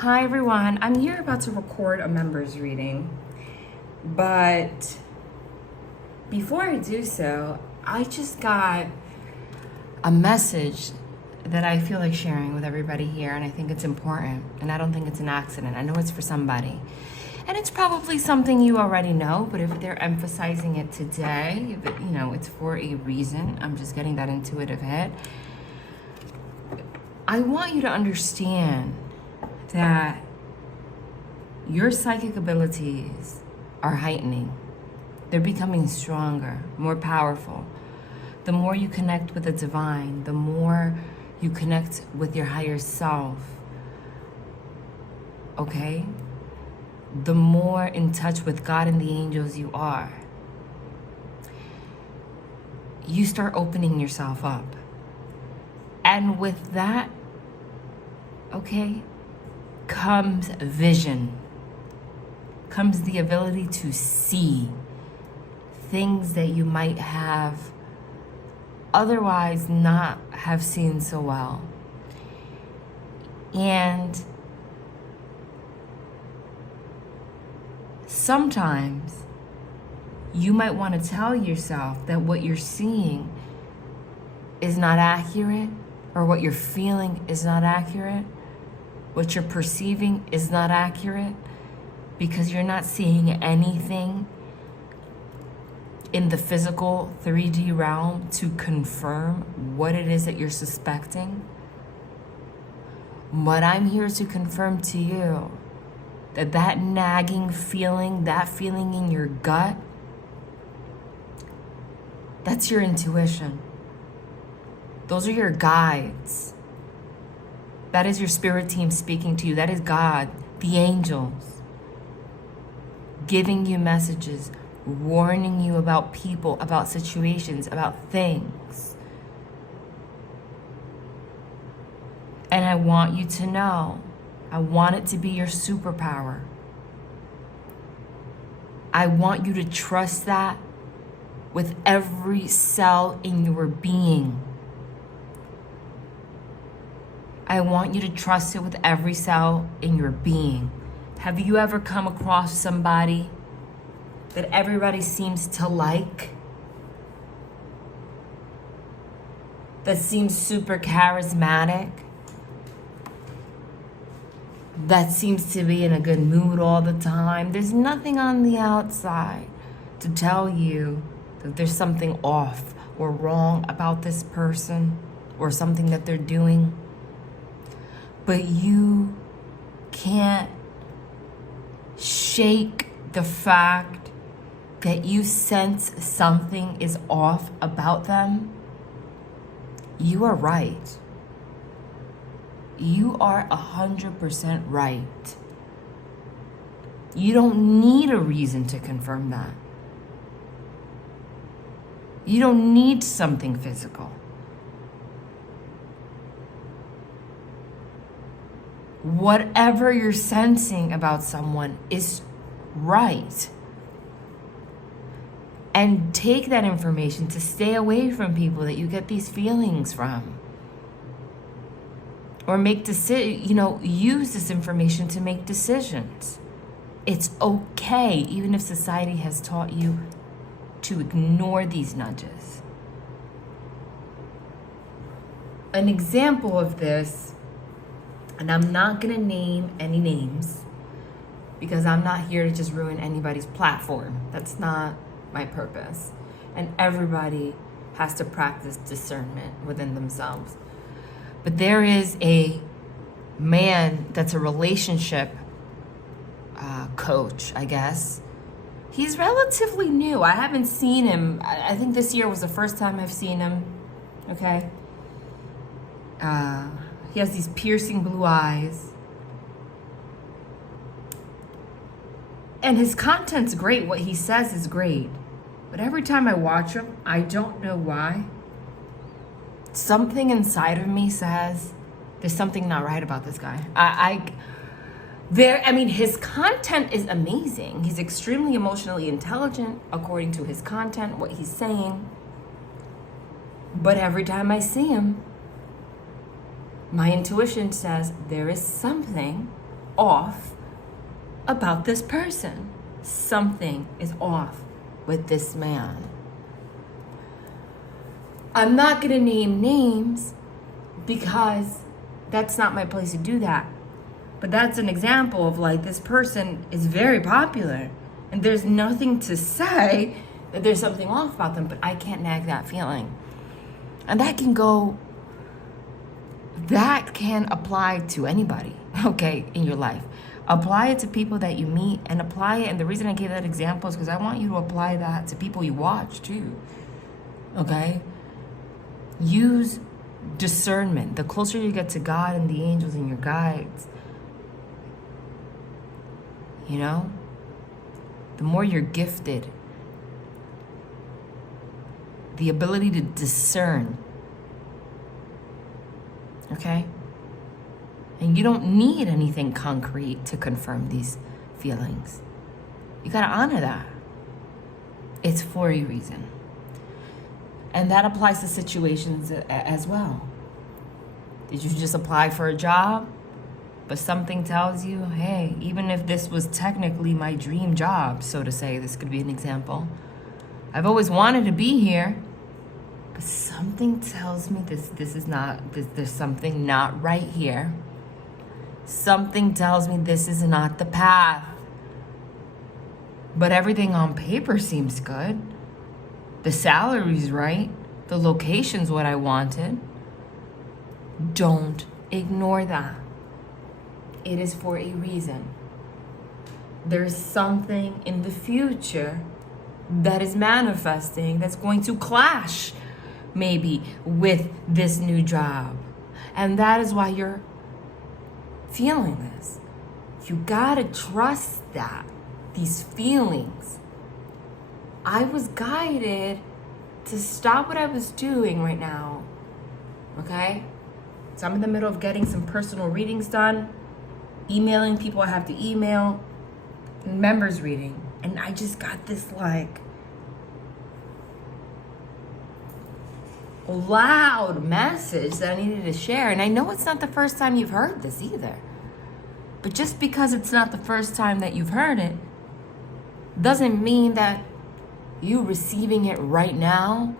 Hi everyone, I'm here about to record a members reading, but before I do so, I just got a message that I feel like sharing with everybody here, and I think it's important, and I don't think it's an accident. I know it's for somebody, and it's probably something you already know, but if they're emphasizing it today, it's for a reason. I'm just getting that intuitive hit. I want you to understand that your psychic abilities are heightening. They're becoming stronger, more powerful. The more you connect with the divine, the more you connect with your higher self, okay? The more in touch with God and the angels you are, you start opening yourself up. And with that, okay, comes vision, comes the ability to see things that you might have otherwise not have seen so well. And sometimes you might want to tell yourself that what you're seeing is not accurate, or what you're feeling is not accurate, what you're perceiving is not accurate, because you're not seeing anything in the physical 3D realm to confirm what it is that you're suspecting. But I'm here to confirm to you that nagging feeling, that feeling in your gut, that's your intuition. Those are your guides. That is your spirit team speaking to you. That is God, the angels, giving you messages, warning you about people, about situations, about things. And I want you to know, I want it to be your superpower. I want you to trust that with every cell in your being. I want you to trust it with every cell in your being. Have you ever come across somebody that everybody seems to like? That seems super charismatic? That seems to be in a good mood all the time? There's nothing on the outside to tell you that there's something off or wrong about this person or something that they're doing. But you can't shake the fact that you sense something is off about them. You are right. You are 100% right. You don't need a reason to confirm that. You don't need something physical. Whatever you're sensing about someone is right. And take that information to stay away from people that you get these feelings from. Or use this information to make decisions. It's okay, even if society has taught you to ignore these nudges. An example of this, and I'm not gonna name any names because I'm not here to just ruin anybody's platform. That's not my purpose. And everybody has to practice discernment within themselves. But there is a man that's a relationship coach, I guess. He's relatively new. I haven't seen him. I think this year was the first time I've seen him. Okay. He has these piercing blue eyes. And his content's great. What he says is great. But every time I watch him, I don't know why, something inside of me says there's something not right about this guy. His content is amazing. He's extremely emotionally intelligent according to his content, what he's saying. But every time I see him, my intuition says there is something off about this person. Something is off with this man. I'm not going to name names because that's not my place to do that. But that's an example of like, this person is very popular and there's nothing to say that there's something off about them, but I can't nag that feeling. And that can apply to anybody, okay, in your life. Apply it to people that you meet, and apply it. And the reason I gave that example is because I want you to apply that to people you watch too, okay? Use discernment. The closer you get to God and the angels and your guides, you know, the more you're gifted. The ability to discern, okay? And you don't need anything concrete to confirm these feelings. You gotta honor that. It's for a reason. And that applies to situations as well. Did you just apply for a job, but something tells you, hey, even if this was technically my dream job, so to say, this could be an example. I've always wanted to be here, but something tells me this is not, there's something not right here. Something tells me this is not the path. But everything on paper seems good. The salary's right. The location's what I wanted. Don't ignore that. It is for a reason. There's something in the future that is manifesting that's going to clash maybe with this new job. And that is why you're feeling this. You gotta trust that, these feelings. I was guided to stop what I was doing right now, okay? So I'm in the middle of getting some personal readings done, emailing people I have to email, and members reading. And I just got this like loud message that I needed to share. And I know it's not the first time you've heard this either. But just because it's not the first time that you've heard it doesn't mean that you receiving it right now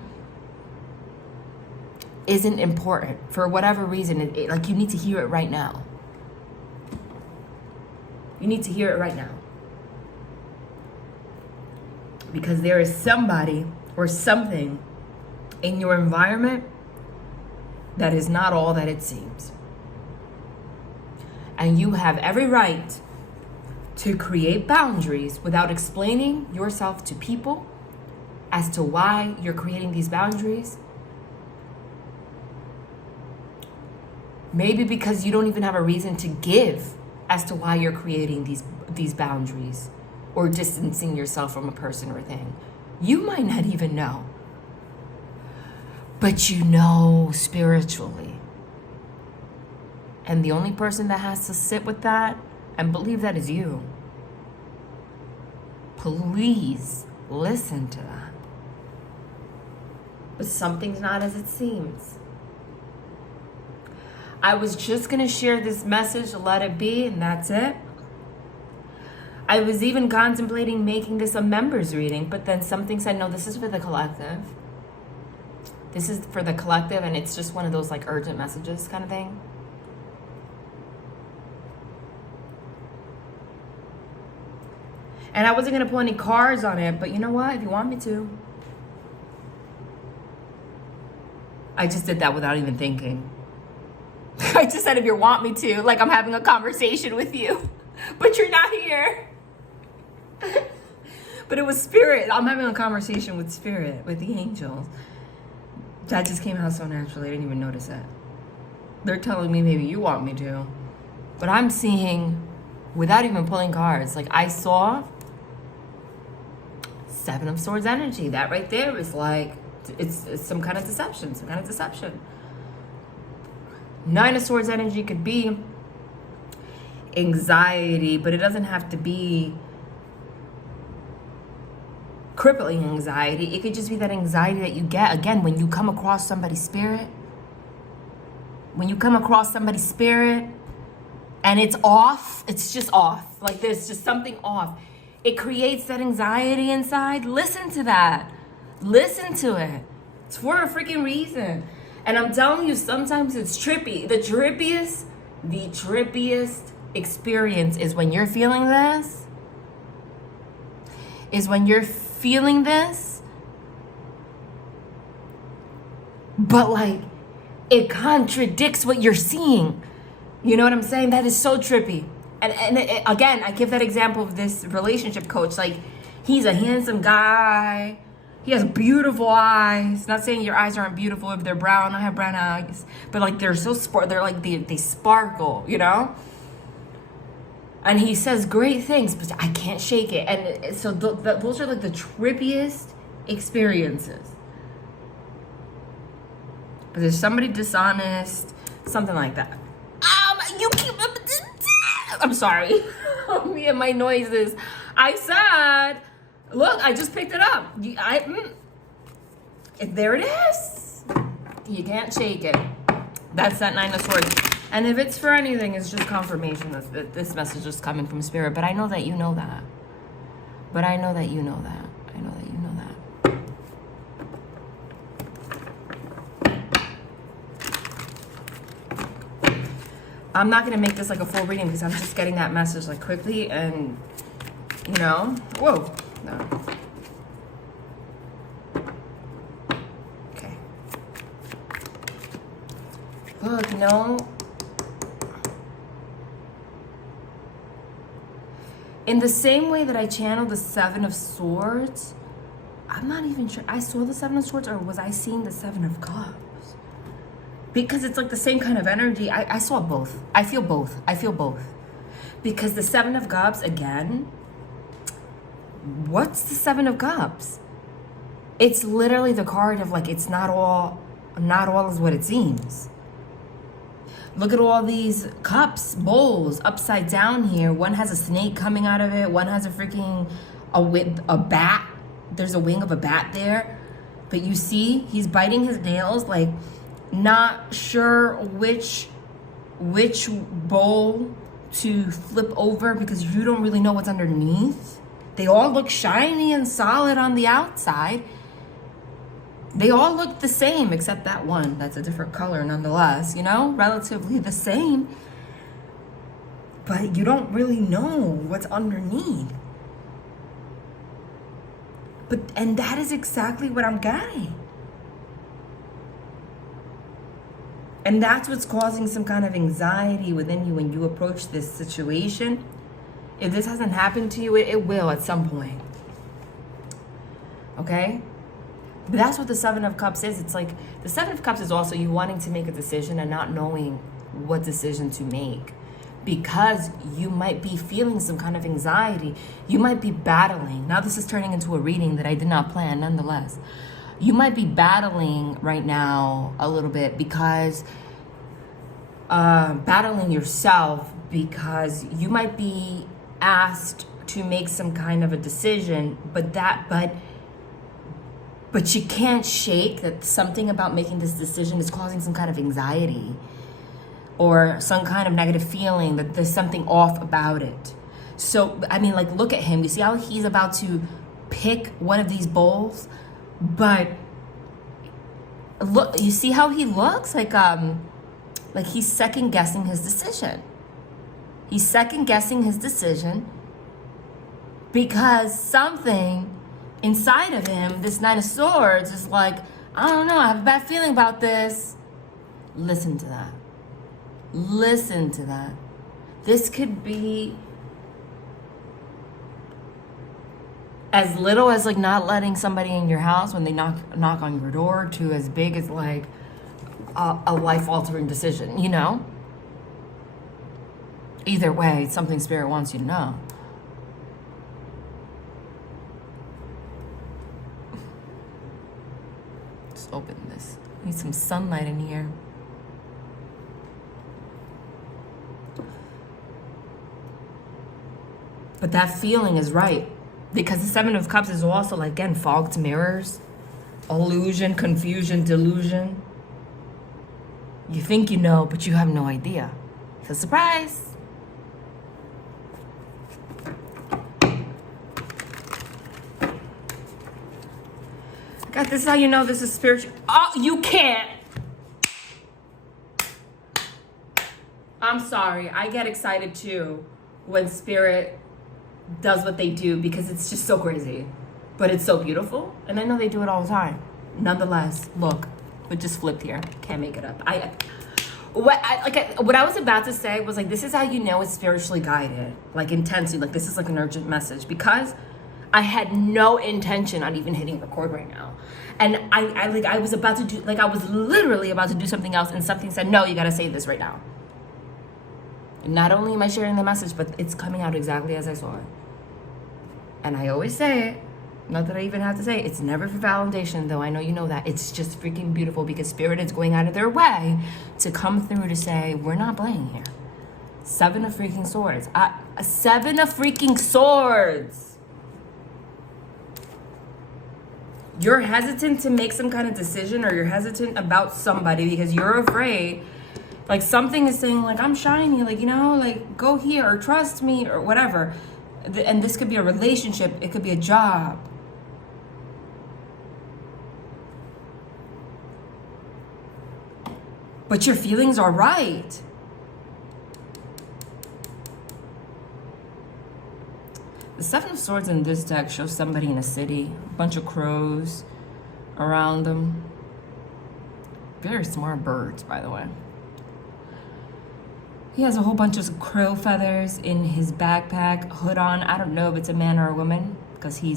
isn't important. For whatever reason, like you need to hear it right now. You need to hear it right now. Because there is somebody or something in your environment that is not all that it seems. And you have every right to create boundaries without explaining yourself to people as to why you're creating these boundaries. Maybe because you don't even have a reason to give as to why you're creating these boundaries or distancing yourself from a person or thing. You might not even know. But you know spiritually. And the only person that has to sit with that and believe that is you. Please listen to that. But something's not as it seems. I was just going to share this message, let it be, and that's it. I was even contemplating making this a members reading, but then something said, no, this is for the collective. This is for the collective, and it's just one of those like urgent messages kind of thing. And I wasn't going to pull any cards on it, but you know what? If you want me to. I just did that without even thinking. I just said if you want me to, like I'm having a conversation with you, but you're not here. But it was spirit. I'm having a conversation with spirit, with the angels. That just came out so naturally. I didn't even notice it. They're telling me maybe you want me to. But I'm seeing, without even pulling cards, like I saw Seven of Swords energy. That right there is like, it's some kind of deception, Nine of Swords energy could be anxiety, but it doesn't have to be crippling anxiety. It could just be that anxiety that you get, again, when you come across somebody's spirit. When you come across somebody's spirit and it's off. It's just off. Like there's just something off. It creates that anxiety inside. Listen to that. Listen to it. It's for a freaking reason. And I'm telling you, sometimes it's trippy. The trippiest experience is when you're feeling this. But like, it contradicts what you're seeing. You know what I'm saying? That is so trippy. And again, I give that example of this relationship coach. Like, he's a handsome guy. He has beautiful eyes. Not saying your eyes aren't beautiful if they're brown. I have brown eyes. But like, they're so they're like, they sparkle, you know? And he says great things, but I can't shake it. And so those are like the trippiest experiences. But there's somebody dishonest, something like that. You keep... I'm sorry. Me and my noises. I said, look, I just picked it up. There it is. You can't shake it. That's that 9 of Swords. And if it's for anything, it's just confirmation that this message is coming from Spirit. But I know that you know that. I'm not going to make this like a full reading because I'm just getting that message like quickly and, you know, whoa, no. Okay. Look, no. In the same way that I channeled the 7 of Swords, I'm not even sure. I saw the 7 of Swords, or was I seeing the 7 of Cups? Because it's like the same kind of energy. I saw both. I feel both. Because the 7 of Cups, again, what's the 7 of Cups? It's literally the card of like, it's not all is what it seems. Look at all these cups, bowls, upside down here. One has a snake coming out of it. One has a freaking, a bat. There's a wing of a bat there. But you see, he's biting his nails, like, not sure which bowl to flip over because you don't really know what's underneath. They all look shiny and solid on the outside. They all look the same except that one. That's a different color nonetheless, you know? Relatively the same. But you don't really know what's underneath. And that is exactly what I'm getting. And that's what's causing some kind of anxiety within you when you approach this situation. If this hasn't happened to you, it will at some point. Okay? But that's what the 7 of Cups is. It's like, the 7 of Cups is also you wanting to make a decision and not knowing what decision to make. Because you might be feeling some kind of anxiety. You might be battling. Now this is turning into a reading that I did not plan nonetheless. You might be battling right now a little bit because battling yourself because you might be asked to make some kind of a decision, but you can't shake that something about making this decision is causing some kind of anxiety or some kind of negative feeling that there's something off about it. So, I mean, like, look at him. You see how he's about to pick one of these bowls? But look, you see how he looks? Like he's second guessing his decision. He's second guessing his decision because something inside of him, this 9 of Swords, is like, I don't know, I have a bad feeling about this. Listen to that. Listen to that. This could be as little as like not letting somebody in your house when they knock on your door to as big as like a life-altering decision, you know? Either way, it's something Spirit wants you to know. Just open this. Need some sunlight in here. But that feeling is right. Because the 7 of Cups is also, like, again, fogged mirrors, illusion, confusion, delusion. You think you know, but you have no idea. So surprise. God, this is how you know this is spiritual. Oh, you can't. I'm sorry. I get excited too when spirit does what they do because it's just so crazy. But it's so beautiful. And I know they do it all the time. Nonetheless, look, it just flipped here. Can't make it up. What I was about to say was like, this is how you know it's spiritually guided, like intensely, like this is like an urgent message, because I had no intention on even hitting record right now. And I was about to do, like I was literally about to do something else and something said, no, you gotta say this right now. Not only am I sharing the message, but it's coming out exactly as I saw it. And I always say it, not that I even have to say it, it's never for validation, though I know you know that. It's just freaking beautiful because spirit is going out of their way to come through to say, we're not playing here. 7 of freaking swords. 7 of freaking swords. You're hesitant to make some kind of decision, or you're hesitant about somebody because you're afraid. Like something is saying like, I'm shiny, like, you know, like go here or trust me or whatever. And this could be a relationship. It could be a job. But your feelings are right. The 7 of Swords in this deck shows somebody in a city, a bunch of crows around them. Very smart birds, by the way. He has a whole bunch of crow feathers in his backpack, hood on. I don't know if it's a man or a woman, because he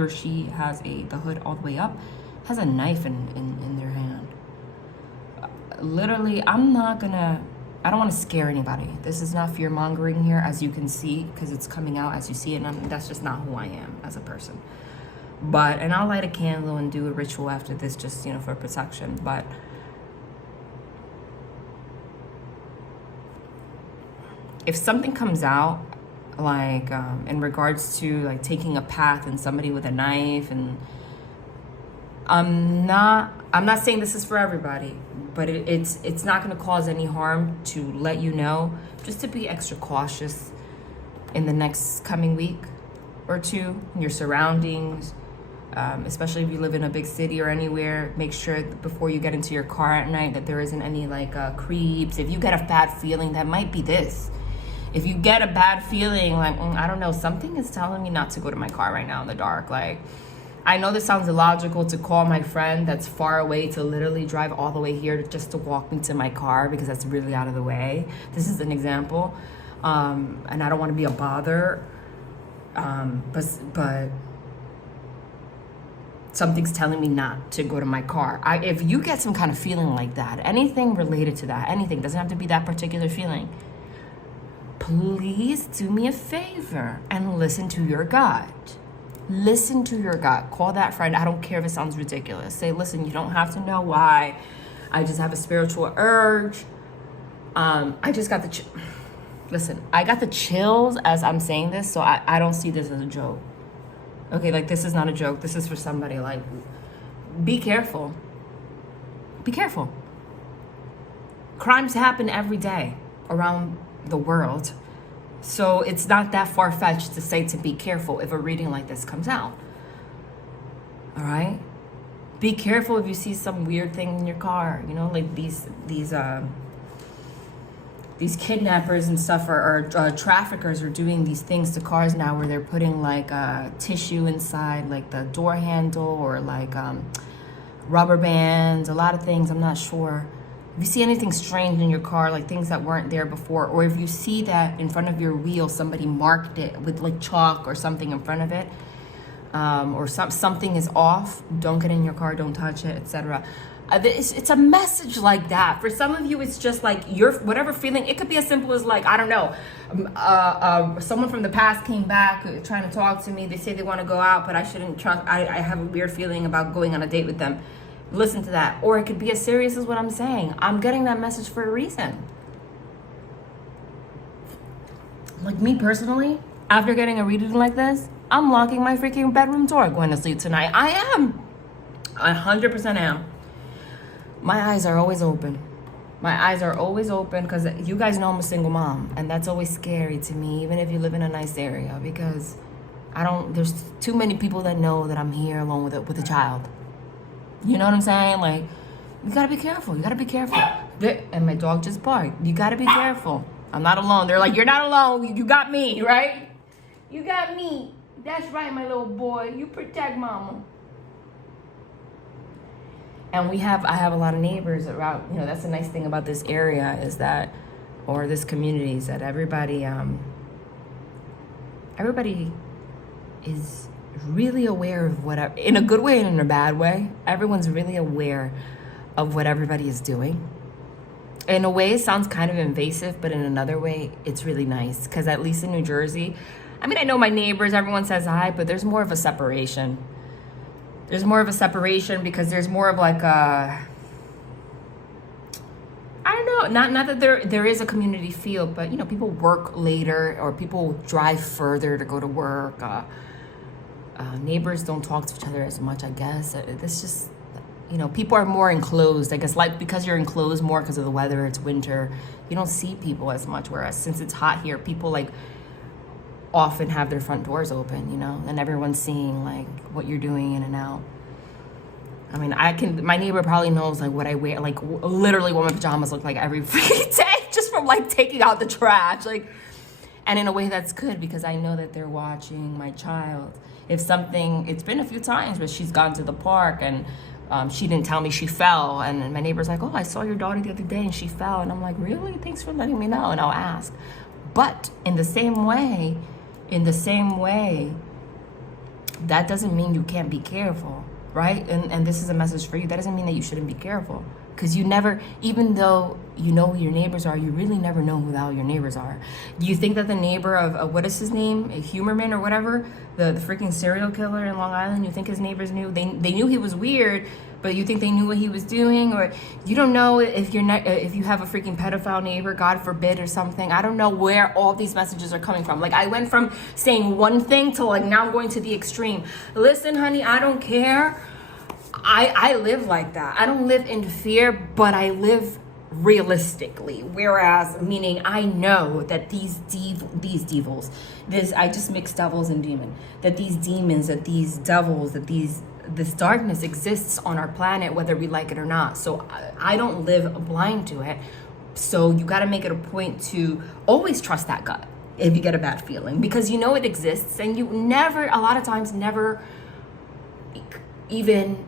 or she has the hood all the way up, has a knife in their hand. Literally, I don't want to scare anybody. This is not fear mongering here, as you can see, because it's coming out as you see it, and that's just not who I am as a person. And I'll light a candle and do a ritual after this, just, for protection. But if something comes out, like in regards to like taking a path and somebody with a knife, and I'm not saying this is for everybody, but it's not going to cause any harm to let you know, just to be extra cautious in the next coming week or two in your surroundings, especially if you live in a big city or anywhere. Make sure that before you get into your car at night that there isn't any like creeps. If you get a bad feeling, that might be this. If you get a bad feeling, like, I don't know, something is telling me not to go to my car right now in the dark. Like, I know this sounds illogical to call my friend that's far away to literally drive all the way here just to walk me to my car, because that's really out of the way. This is an example. And I don't want to be a bother. But something's telling me not to go to my car. If you get some kind of feeling like that, anything related to that, anything, doesn't have to be that particular feeling, please do me a favor and listen to your gut. Listen to your gut. Call that friend. I don't care if it sounds ridiculous. Say, listen, you don't have to know why. I just have a spiritual urge. I just got listen, I got the chills as I'm saying this, so I don't see this as a joke. Okay, like, this is not a joke. This is for somebody. Like, be careful. Be careful. Crimes happen every day around the world. So it's not that far-fetched to say to be careful if a reading like this comes out. All right? Be careful if you see some weird thing in your car. Like these kidnappers and stuff, or traffickers are doing these things to cars now where they're putting like tissue inside, like the door handle, or like rubber bands, a lot of things, I'm not sure. If you see anything strange in your car, like things that weren't there before, or if you see that in front of your wheel, somebody marked it with like chalk or something in front of it, or something is off, don't get in your car, don't touch it, etc. It's a message like that. For some of you, it's just like your whatever feeling. It could be as simple as like, I don't know, someone from the past came back trying to talk to me. They say they want to go out, but I shouldn't trust. I have a weird feeling about going on a date with them. Listen to that. Or it could be as serious as what I'm saying. I'm getting that message for a reason. Like, me personally, after getting a reading like this, I'm locking my freaking bedroom door going to sleep tonight. I am. I 100% am. My eyes are always open. My eyes are always open because you guys know I'm a single mom. And that's always scary to me, even if you live in a nice area, because There's too many people that know that I'm here alone with a child. You know what I'm saying? Like, you gotta be careful. You gotta be careful. And my dog just barked. You gotta be careful. I'm not alone. They're like, you're not alone. You got me, right? You got me. That's right, my little boy. You protect mama. And I have a lot of neighbors around. You know, that's the nice thing about this area is that, or this community, is that everybody is really aware of whatever, in a good way and in a bad way. Everyone's really aware of what everybody is doing. In a way, it sounds kind of invasive, but in another way, it's really nice. Because at least in New Jersey, I mean, I know my neighbors, everyone says hi, but there's more of a separation. There's more of a separation because there's more of like a, I don't know, not that there is a community feel, but you know, people work later or people drive further to go to work. Neighbors don't talk to each other as much, I guess. It's just, you know, people are more enclosed, I guess, like because you're enclosed more because of the weather, it's winter, you don't see people as much. Whereas since it's hot here, people like often have their front doors open, you know, and everyone's seeing like what you're doing in and out. I mean, my neighbor probably knows like what I wear, like literally what my pajamas look like every freaking day, just from like taking out the trash. Like, and in a way that's good because I know that they're watching my child. If something, it's been a few times where she's gone to the park and she didn't tell me she fell. And my neighbor's like, oh, I saw your daughter the other day and she fell. And I'm like, really? Thanks for letting me know. And I'll ask. But in the same way, that doesn't mean you can't be careful, right? And this is a message for you. That doesn't mean that you shouldn't be careful. Because you never, even though you know who your neighbors are, you really never know who the hell your neighbors are. Do you think that the neighbor of what is his name? A Humerman or whatever? The freaking serial killer in Long Island, you think his neighbors knew? They knew he was weird, but you think they knew what he was doing? Or you don't know if you have a freaking pedophile neighbor, God forbid, or something. I don't know where all these messages are coming from. Like, I went from saying one thing to like now I'm going to the extreme. Listen, honey, I don't care. I live like that. I don't live in fear, but I live realistically. Whereas, meaning I know that these devils, I just mixed devils and demon, that these demons, that these devils, that this darkness exists on our planet, whether we like it or not. So I don't live blind to it. So you got to make it a point to always trust that gut if you get a bad feeling, because you know it exists and you never, a lot of times, never even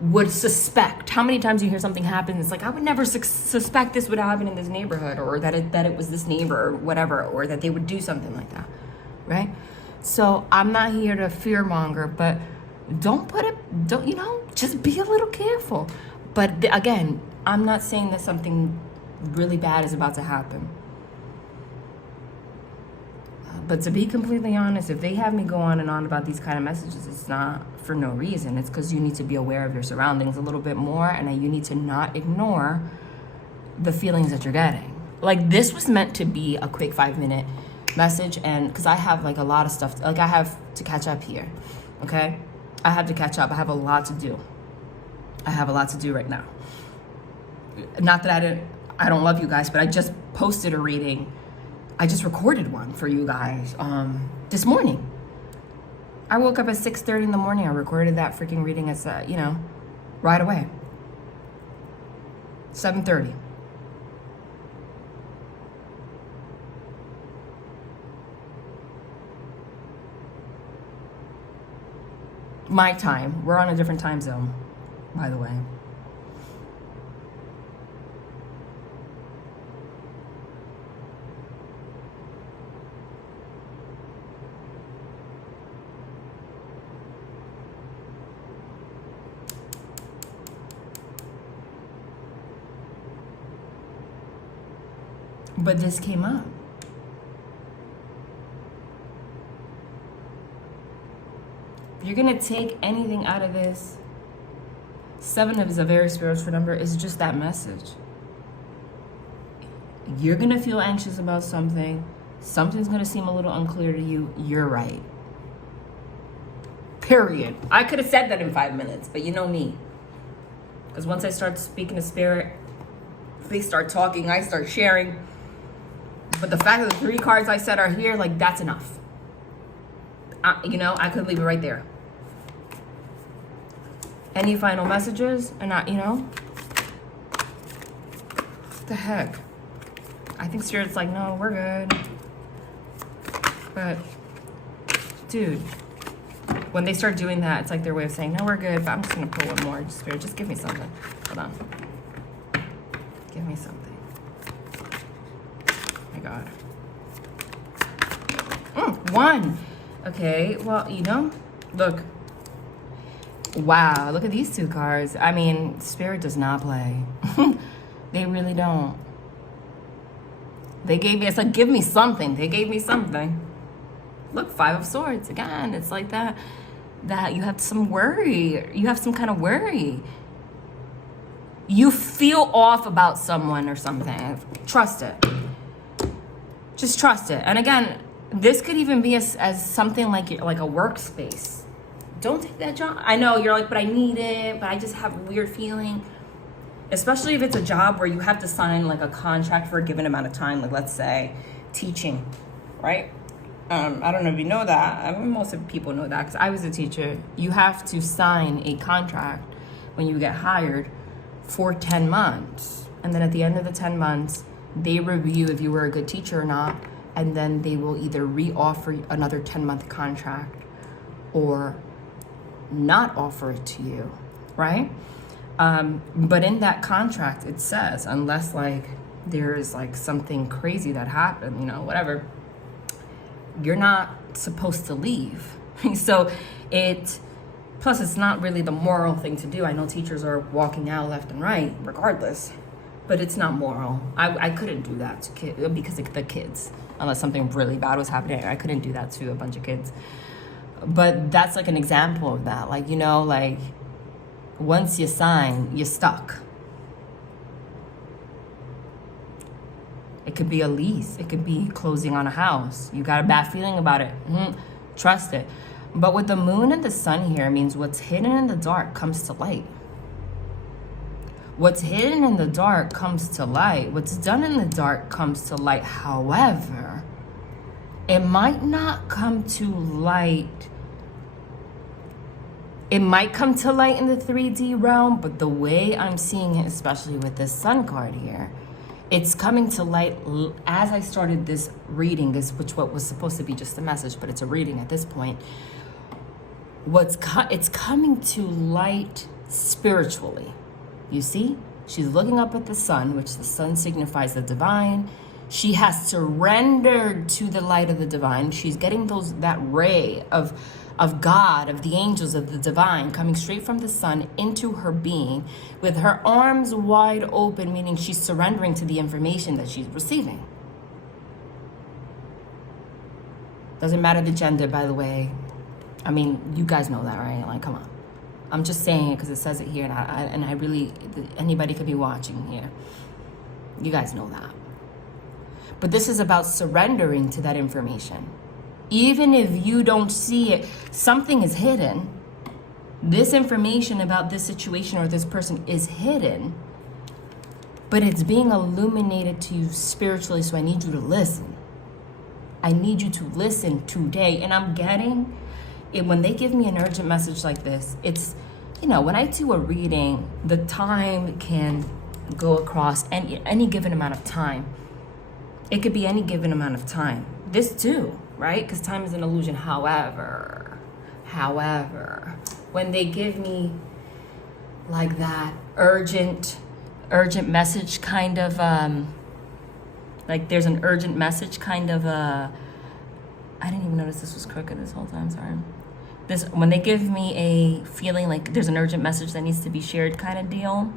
would suspect. How many times you hear something happen, it's like, I would never suspect this would happen in this neighborhood, or that it was this neighbor or whatever, or that they would do something like that, right? So I'm not here to fear monger, but just be a little careful. But again, I'm not saying that something really bad is about to happen. But to be completely honest, if they have me go on and on about these kind of messages, it's not for no reason. It's because you need to be aware of your surroundings a little bit more, and you need to not ignore the feelings that you're getting. Like, this was meant to be a quick 5-minute message, and because I have like a lot of stuff, like I have to catch up here, okay? I have to catch up. I have a lot to do. I have a lot to do right now. Not that I don't love you guys, but I just posted a reading. I just recorded one for you guys this morning. I woke up at 6:30 in the morning. I recorded that freaking reading as right away. 7:30. My time. We're on a different time zone, by the way. But this came up. If you're gonna take anything out of this, 7 is a very spiritual number. It's just that message. You're gonna feel anxious about something. Something's gonna seem a little unclear to you. You're right. Period. I could have said that in 5 minutes, but you know me. Because once I start speaking to spirit, they start talking, I start sharing. But the fact that the 3 cards I said are here, like, that's enough. I could leave it right there. Any final messages? And what the heck? I think Spirit's like, no, we're good. But, dude, when they start doing that, it's like their way of saying, no, we're good, but I'm just going to pull one more. Spirit, just give me something. Hold on. Give me something. Oh my God. One. Okay, well, look. Wow, look at these two cards. I mean, Spirit does not play. They really don't. It's like, give me something. They gave me something. Look, Five of Swords. Again, it's like that you have some worry. You have some kind of worry. You feel off about someone or something. Trust it. Just trust it. And again, this could even be as something like a workspace. Don't take that job. I know you're like, but I need it, but I just have a weird feeling. Especially if it's a job where you have to sign like a contract for a given amount of time, like let's say teaching, right? I don't know if you know that. I mean, most of people know that because I was a teacher. You have to sign a contract when you get hired for 10 months. And then at the end of the 10 months, they review if you were a good teacher or not. And then they will either re-offer another 10-month contract or not offer it to you, right? But in that contract, it says, unless like there is like something crazy that happened, whatever, you're not supposed to leave. So plus it's not really the moral thing to do. I know teachers are walking out left and right regardless, but it's not moral. I couldn't do that to kids because of the kids, unless something really bad was happening. I couldn't do that to a bunch of kids. But that's like an example of that. Like, like once you sign, you're stuck. It could be a lease. It could be closing on a house. You got a bad feeling about it. Trust it. But with the moon and the sun here, it means what's hidden in the dark comes to light. What's hidden in the dark comes to light. What's done in the dark comes to light. However, it might not come to light. It might come to light in the 3D realm, but the way I'm seeing it, especially with this sun card here, it's coming to light as I started this reading, what was supposed to be just a message, but it's a reading at this point. It's coming to light spiritually. You see? She's looking up at the sun, which the sun signifies the divine. She has surrendered to the light of the divine. She's getting that ray of God, of the angels, of the divine, coming straight from the sun into her being with her arms wide open, meaning she's surrendering to the information that she's receiving. Doesn't matter the gender, by the way. I mean, you guys know that, right? Like, come on. I'm just saying it because it says it here, and I really, anybody could be watching here. You guys know that. But this is about surrendering to that information. Even if you don't see it, something is hidden. This information about this situation or this person is hidden, but it's being illuminated to you spiritually, so I need you to listen. I need you to listen today. And I'm getting it when they give me an urgent message like this. It's, when I do a reading, the time can go across any given amount of time. It could be any given amount of time. This too, right? Because time is an illusion. However, when they give me like that urgent message kind of, like there's an urgent message kind of, I didn't even notice this was crooked this whole time, sorry. When they give me a feeling like there's an urgent message that needs to be shared kind of deal,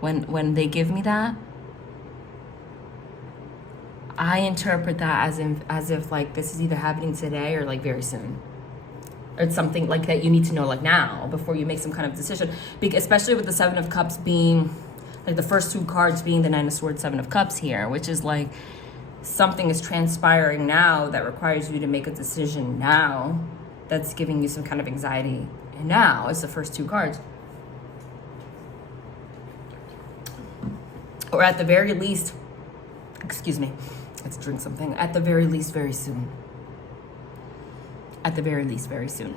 when they give me that, I interpret that as if like this is either happening today or like very soon. It's something like that you need to know like now before you make some kind of decision. Especially with the Seven of Cups being like the first two cards being the Nine of Swords, Seven of Cups here, which is like something is transpiring now that requires you to make a decision now. That's giving you some kind of anxiety. And now it's the first two cards. Or at the very least, Let's drink something. At the very least, very soon. At the very least, very soon.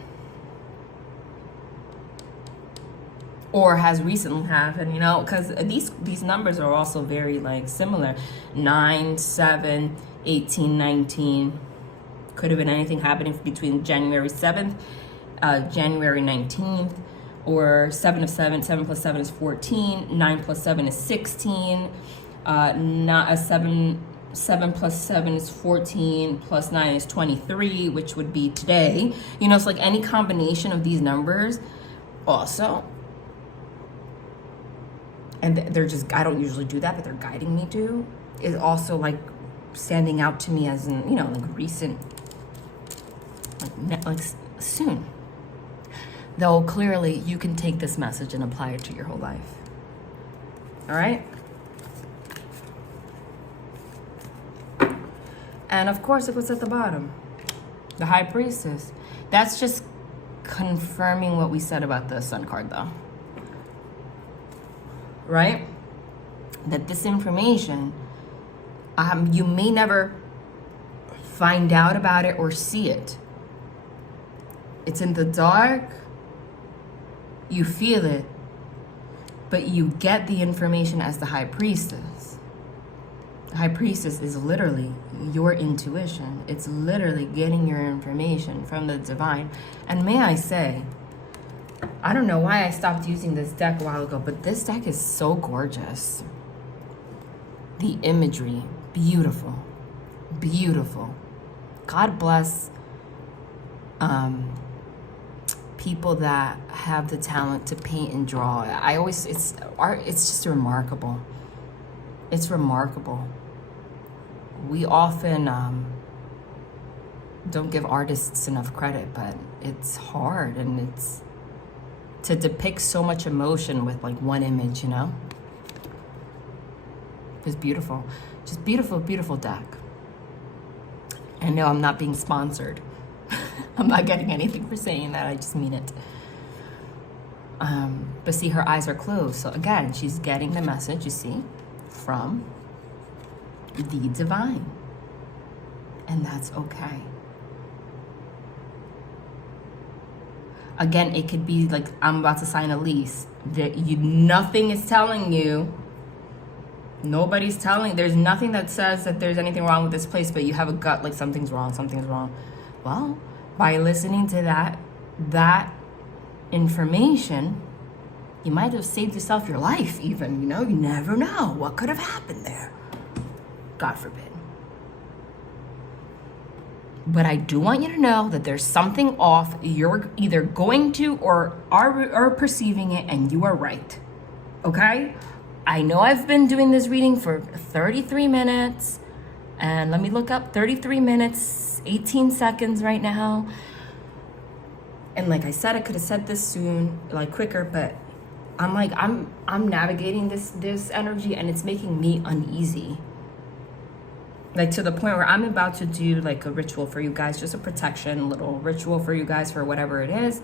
Or has recently happened, you know, because these numbers are also very like similar. 9, 7, 18, 19. Could have been anything happening between January 7th, January 19th, or 7 of 7. 7 plus 7 is 14. 9 plus 7 is 16. Not a 7 plus 7 is 14, plus 9 is 23, which would be today. You know, it's like any combination of these numbers also. And they're just, I don't usually do that, but they're guiding me to, is also like standing out to me as in, you know, like recent, like soon. Though clearly you can take this message and apply it to your whole life. All right? And of course, it was at the bottom. The High Priestess. That's just confirming what we said about the Sun card, though. Right? That this information, you may never find out about it or see it. It's in the dark. You feel it. But you get the information as the High Priestess. The High Priestess is literally your intuition. It's literally getting your information from the divine. And may I say, I don't know why I stopped using this deck a while ago, but this deck is so gorgeous. The imagery, beautiful, beautiful. God bless people that have the talent to paint and draw. It's art. It's just remarkable. It's remarkable. We often don't give artists enough credit, but it's hard, and it's to depict so much emotion with like one image, you know? It's beautiful. Just beautiful, beautiful deck. And no, I'm not being sponsored. I'm not getting anything for saying that. I just mean it. But see, her eyes are closed. So again, she's getting the message, you see, from the divine. And that's okay. Again, it could be like, I'm about to sign a lease. Nothing is telling you. Nobody's telling. There's nothing that says that there's anything wrong with this place, but you have a gut like something's wrong, something's wrong. Well, by listening to that information, you might have saved yourself your life even, you know? You never know what could have happened there. God forbid. But I do want you to know that there's something off. You're either going to or are perceiving it, and you are right. Okay? I know I've been doing this reading for 33 minutes. And let me look up 33 minutes, 18 seconds right now. And like I said, I could have said this soon, like quicker, but I'm navigating this energy, and it's making me uneasy. Like to the point where I'm about to do like a ritual for you guys, just a protection, little ritual for you guys for whatever it is.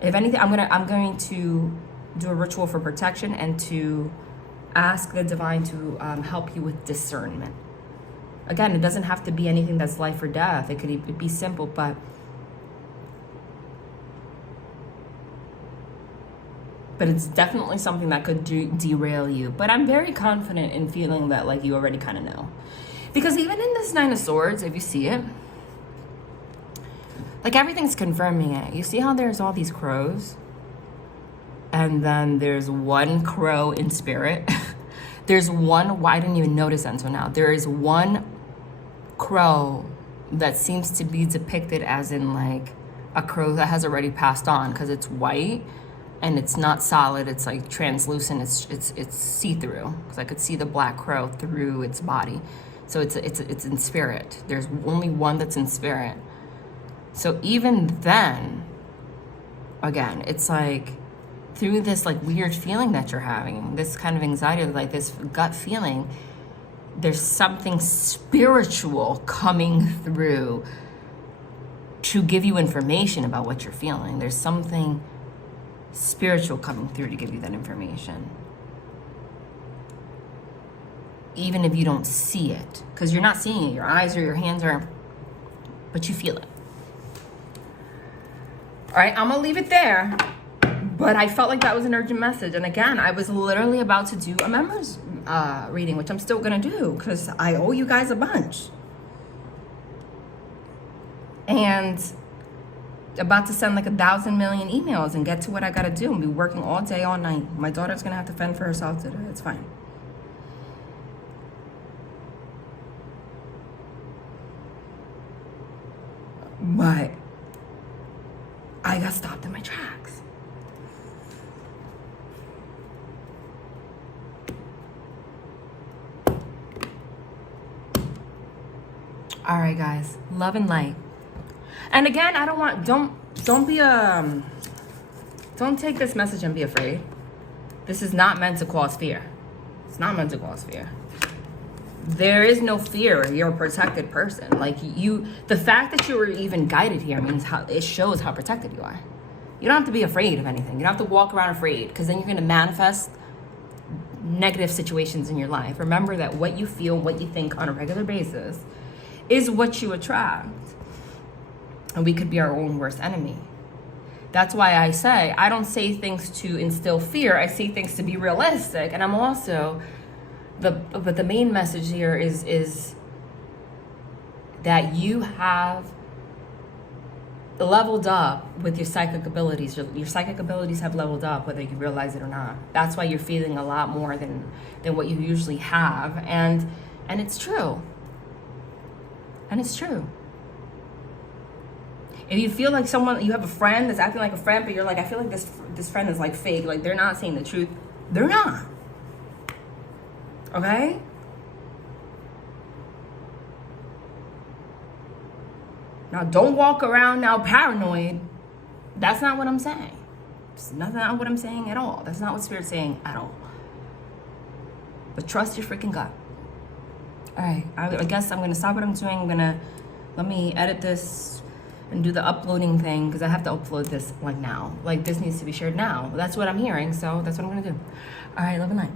If anything, I'm going to do a ritual for protection and to ask the divine to help you with discernment. Again, it doesn't have to be anything that's life or death. It could be simple, but it's definitely something that could derail you. But I'm very confident in feeling that like you already kind of know. Because even in this Nine of Swords, if you see it, like everything's confirming it. You see how there's all these crows? And then there's one crow in spirit. There's one, well, I didn't even notice that until now. There is one crow that seems to be depicted as in like a crow that has already passed on, because it's white. And it's not solid, it's like translucent, it's see-through. Because I could see the black crow through its body. So it's in spirit. There's only one that's in spirit. So even then, again, it's like through this like weird feeling that you're having, this kind of anxiety, like this gut feeling, there's something spiritual coming through to give you information about what you're feeling. There's something spiritual coming through to give you that information. even if you don't see it, because you're not seeing it. Your eyes or your hands are, but you feel it. All right, I'm gonna leave it there, but I felt like that was an urgent message. And again, I was literally about to do a members reading, which I'm still gonna do because I owe you guys a bunch. And about to send like 1,000 million emails and get to what I gotta do and be working all day, all night. My daughter's gonna have to fend for herself today. It's fine. But I got stopped in my tracks. All right, guys, love and light. And again, I don't take this message and be afraid. This is not meant to cause fear. It's not meant to cause fear. There is no fear. You're a protected person. Like the fact that you were even guided here means it shows how protected you are. You don't have to be afraid of anything. You don't have to walk around afraid, because then you're going to manifest negative situations in your life. Remember that what you feel, what you think on a regular basis is what you attract. And we could be our own worst enemy. That's why I say, I don't say things to instill fear. I say things to be realistic. And I'm also, but the main message here is that you have leveled up with your psychic abilities. Your psychic abilities have leveled up, whether you realize it or not. That's why you're feeling a lot more than what you usually have. And it's true. And it's true. If you feel like you have a friend that's acting like a friend, but you're like, I feel like this friend is like fake, like they're not saying the truth. They're not. Okay? Now, don't walk around now paranoid. That's not what I'm saying. It's not what I'm saying at all. That's not what Spirit's saying at all. But trust your freaking gut. All right, I guess I'm going to stop what I'm doing. Let me edit this and do the uploading thing, because I have to upload this like now. Like, this needs to be shared now. That's what I'm hearing, so that's what I'm going to do. All right, love and light.